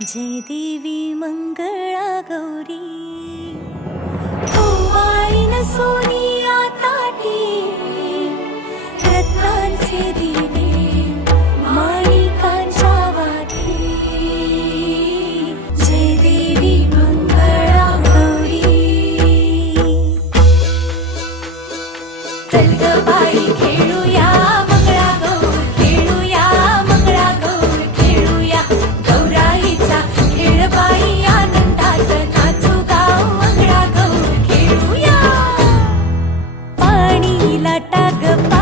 जय देवी मंगला गौरी तुम्हारी न सोनिया टाटी खतरनाक दीदी माणी कांचावाटी जय देवी मंगला गौरी तल्गबाई का கட்டாக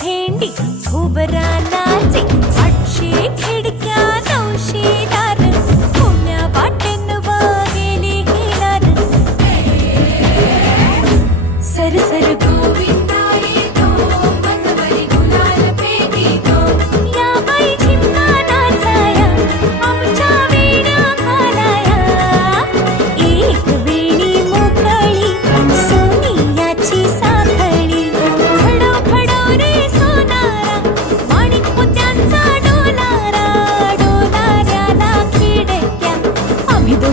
फेंडी घुबरा नाचे पक्षी खिडक्या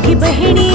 होगी बहनी